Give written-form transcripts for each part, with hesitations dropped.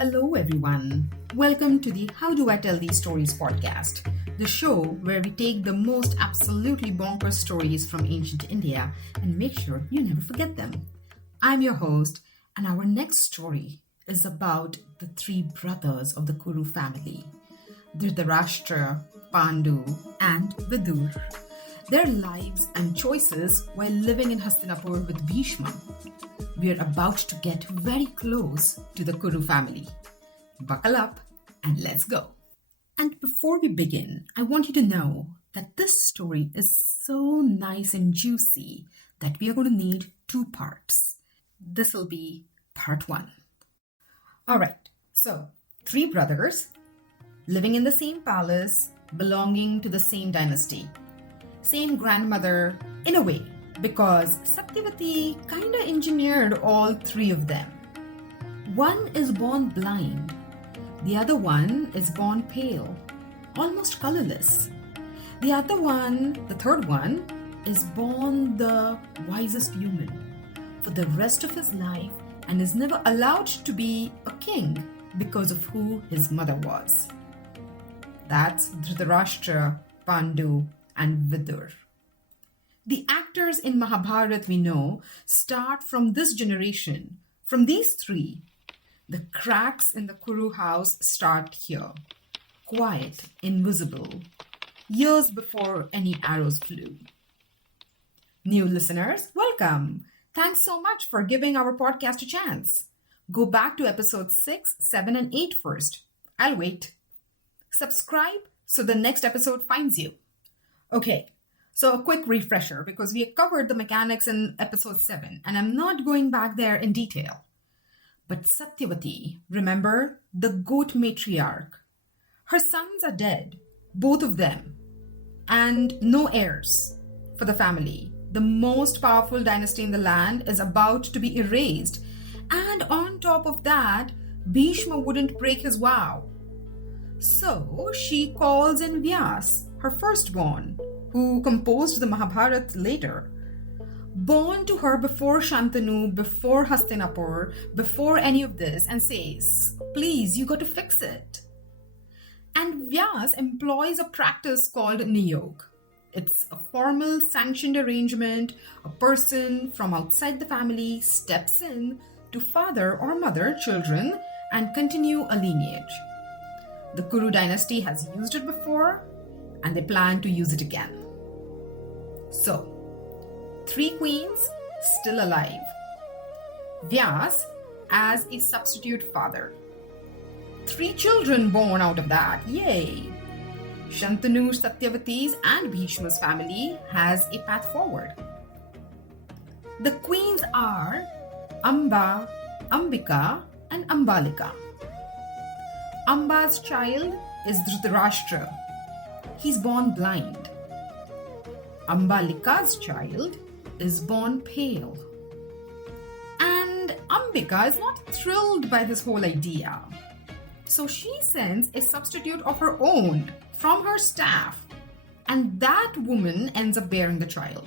Hello, everyone. Welcome to the How Do I Tell These Stories podcast, the show where we take the most absolutely bonkers stories from ancient India and make sure you never forget them. I'm your host, and our next story is about the three brothers of the Kuru family, Dhritarashtra, Pandu, and Vidura. Their lives and choices while living in Hastinapur with Bhishma. We are about to get very close to the Kuru family. Buckle up and let's go. And before we begin, I want you to know that this story is so nice and juicy that we are going to need 2 parts. This will be part 1. All right, so 3 brothers living in the same palace, belonging to the same dynasty, same grandmother in a way, because Satyavati kinda engineered all 3 of them. One is born blind, the other one is born pale, almost colorless. The third one, is born the wisest human for the rest of his life and is never allowed to be a king because of who his mother was. That's Dhritarashtra, Pandu, and Vidura. The actors in Mahabharata we know start from this generation. From these 3, the cracks in the Kuru house start here. Quiet, invisible, years before any arrows flew. New listeners, welcome. Thanks so much for giving our podcast a chance. Go back to episodes 6, 7, and 8 first. I'll wait. Subscribe so the next episode finds you. Okay. So a quick refresher, because we covered the mechanics in episode 7, and I'm not going back there in detail. But Satyavati, remember, the goat matriarch, her sons are dead, both of them, and no heirs for the family. The most powerful dynasty in the land is about to be erased, and on top of that, Bhishma wouldn't break his vow. So she calls in Vyasa, her firstborn, who composed the Mahabharata later, born to her before Shantanu, before Hastinapur, before any of this, and says, please, you got to fix it. And Vyasa employs a practice called Niyoga. It's a formal, sanctioned arrangement. A person from outside the family steps in to father or mother children and continue a lineage. The Kuru dynasty has used it before, and they plan to use it again. So, 3 queens still alive. Vyasa as a substitute father. 3 children born out of that. Yay! Shantanu, Satyavati's and Bhishma's family has a path forward. The queens are Amba, Ambika, and Ambalika. Amba's child is Dhritarashtra. He's born blind. Ambalika's child is born pale. And Ambika is not thrilled by this whole idea. So she sends a substitute of her own from her staff. And that woman ends up bearing the child.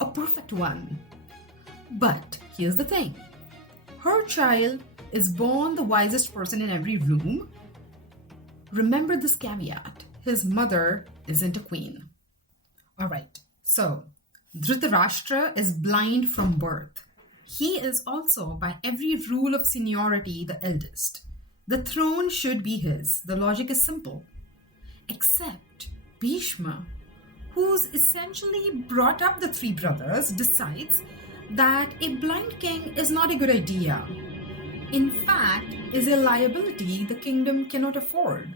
A perfect one. But here's the thing. Her child is born the wisest person in every room. Remember this caveat. His mother isn't a queen. All right, so Dhritarashtra is blind from birth. He is also, by every rule of seniority, the eldest. The throne should be his. The logic is simple. Except Bhishma, who's essentially brought up the 3 brothers, decides that a blind king is not a good idea. In fact, is a liability the kingdom cannot afford.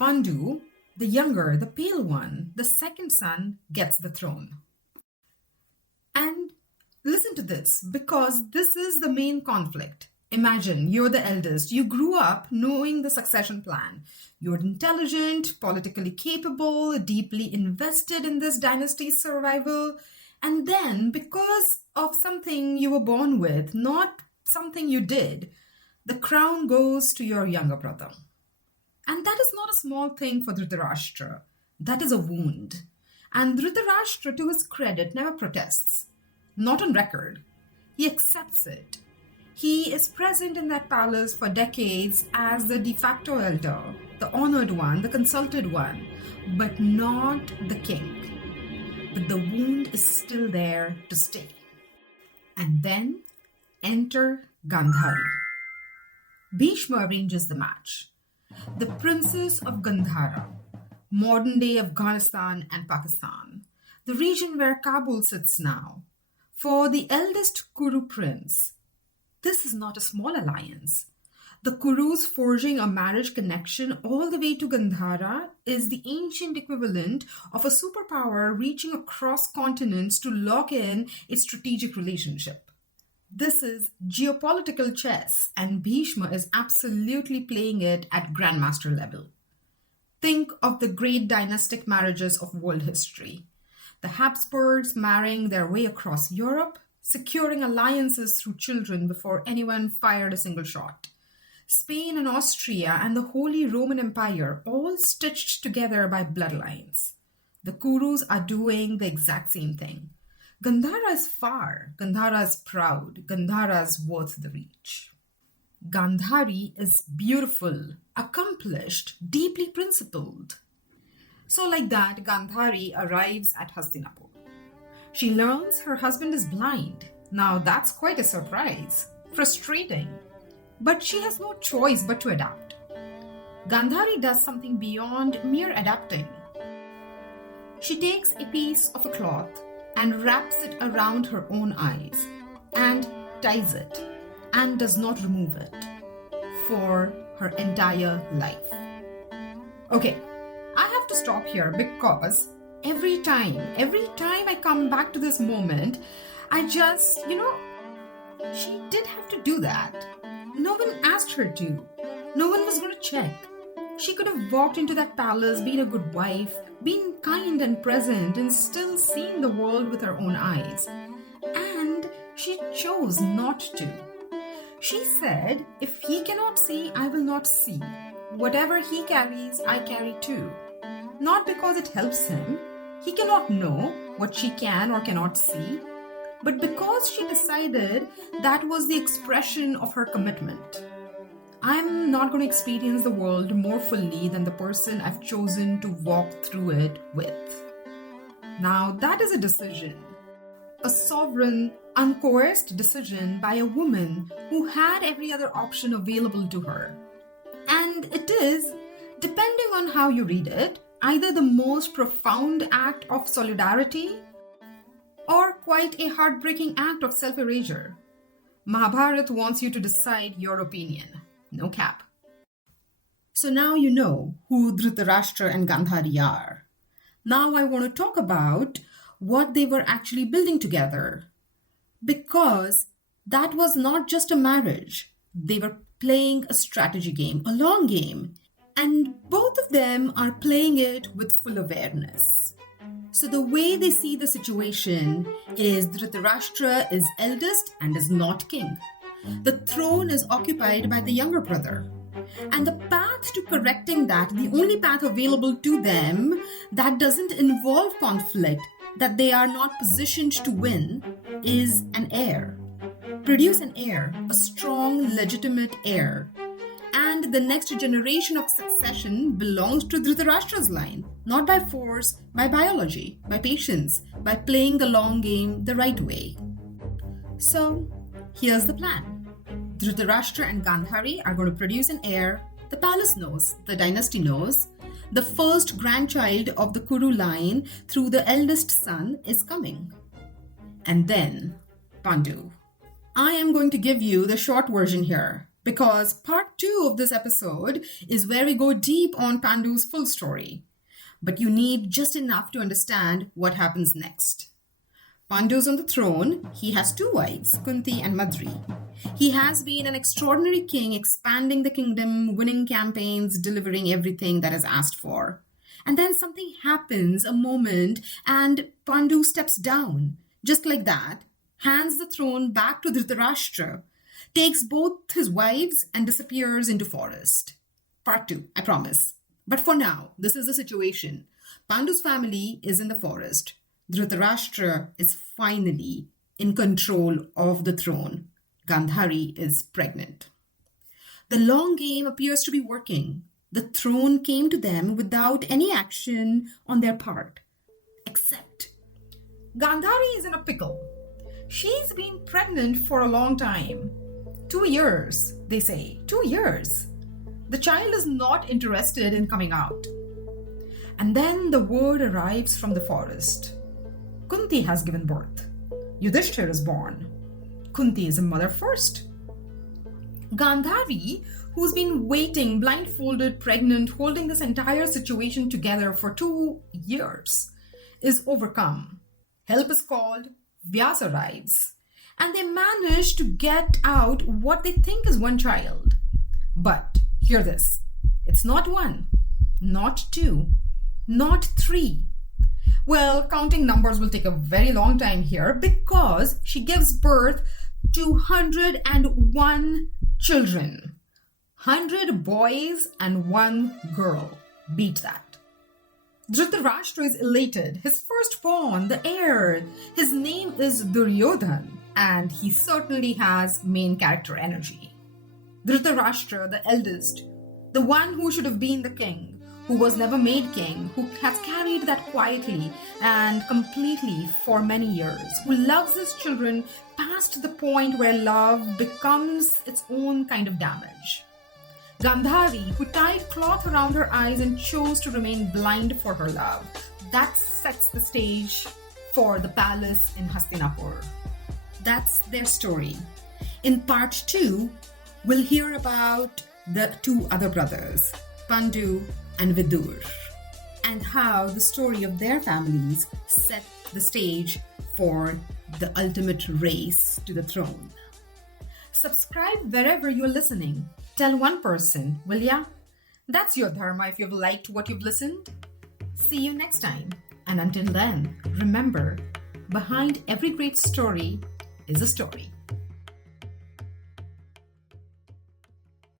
Pandu, the younger, the pale one, the second son, gets the throne. And listen to this, because this is the main conflict. Imagine you're the eldest. You grew up knowing the succession plan. You're intelligent, politically capable, deeply invested in this dynasty's survival. And then, because of something you were born with, not something you did, the crown goes to your younger brother. And that is not a small thing for Dhritarashtra. That is a wound. And Dhritarashtra, to his credit, never protests. Not on record. He accepts it. He is present in that palace for decades as the de facto elder, the honored one, the consulted one, but not the king. But the wound is still there to stay. And then enter Gandhari. Bhishma arranges the match. The princess of Gandhara, modern day Afghanistan and Pakistan, the region where Kabul sits now, for the eldest Kuru prince. This is not a small alliance. The Kurus forging a marriage connection all the way to Gandhara is the ancient equivalent of a superpower reaching across continents to lock in a strategic relationship. This is geopolitical chess, and Bhishma is absolutely playing it at grandmaster level. Think of the great dynastic marriages of world history. The Habsburgs marrying their way across Europe, securing alliances through children before anyone fired a single shot. Spain and Austria and the Holy Roman Empire all stitched together by bloodlines. The Kurus are doing the exact same thing. Gandhara is far, Gandhara is proud, Gandhara is worth the reach. Gandhari is beautiful, accomplished, deeply principled. So like that, Gandhari arrives at Hastinapur. She learns her husband is blind. Now that's quite a surprise, frustrating. But she has no choice but to adapt. Gandhari does something beyond mere adapting. She takes a piece of a cloth and wraps it around her own eyes and ties it and does not remove it for her entire life. Okay, I have to stop here because every time I come back to this moment, I just, she did have to do that. No one asked her to. No one was going to check. She could have walked into that palace, been a good wife, been kind and present, and still seen the world with her own eyes. And she chose not to. She said, if he cannot see, I will not see. Whatever he carries, I carry too. Not because it helps him. He cannot know what she can or cannot see. But because she decided that was the expression of her commitment. I'm not going to experience the world more fully than the person I've chosen to walk through it with. Now, that is a decision. A sovereign, uncoerced decision by a woman who had every other option available to her. And it is, depending on how you read it, either the most profound act of solidarity or quite a heartbreaking act of self-erasure. Mahabharata wants you to decide your opinion. No cap. So now you know who Dhritarashtra and Gandhari are. Now I want to talk about what they were actually building together. Because that was not just a marriage. They were playing a strategy game, a long game. And both of them are playing it with full awareness. So the way they see the situation is Dhritarashtra is eldest and is not king. The throne is occupied by the younger brother. And the path to correcting that, the only path available to them that doesn't involve conflict, that they are not positioned to win, is an heir. Produce an heir, a strong, legitimate heir. And the next generation of succession belongs to Dhritarashtra's line, not by force, by biology, by patience, by playing the long game the right way. So, here's the plan. Dhritarashtra and Gandhari are going to produce an heir. The palace knows, the dynasty knows. The first grandchild of the Kuru line through the eldest son is coming. And then, Pandu. I am going to give you the short version here. Because part 2 of this episode is where we go deep on Pandu's full story. But you need just enough to understand what happens next. Pandu's on the throne. He has 2 wives, Kunti and Madri. He has been an extraordinary king, expanding the kingdom, winning campaigns, delivering everything that is asked for. And then something happens, a moment, and Pandu steps down. Just like that, hands the throne back to Dhritarashtra, takes both his wives and disappears into forest. Part 2, I promise. But for now, this is the situation. Pandu's family is in the forest. Dhritarashtra is finally in control of the throne. Gandhari is pregnant. The long game appears to be working. The throne came to them without any action on their part. Except Gandhari is in a pickle. She's been pregnant for a long time. 2 years, they say. 2 years. The child is not interested in coming out. And then the word arrives from the forest. Kunti has given birth. Yudhishthir is born. Kunti is a mother first. Gandhari, who's been waiting, blindfolded, pregnant, holding this entire situation together for 2 years, is overcome. Help is called. Vyasa arrives. And they manage to get out what they think is one child. But hear this. It's not one, not two, not three. Well, counting numbers will take a very long time here because she gives birth to 101 children. 100 boys and 1 girl. Beat that. Dhritarashtra is elated. His firstborn, the heir. His name is Duryodhan, and he certainly has main character energy. Dhritarashtra, the eldest, the one who should have been the king, who was never made king, who has carried that quietly and completely for many years, who loves his children past the point where love becomes its own kind of damage. Gandhari, who tied cloth around her eyes and chose to remain blind for her love. That sets the stage for the palace in Hastinapur. That's their story. In part 2, we'll hear about the 2 other brothers, Pandu and Vidura, and how the story of their families set the stage for the ultimate race to the throne. Subscribe wherever you're listening. Tell one person, will ya? That's your dharma if you've liked what you've listened. See you next time. And until then, remember, behind every great story is a story.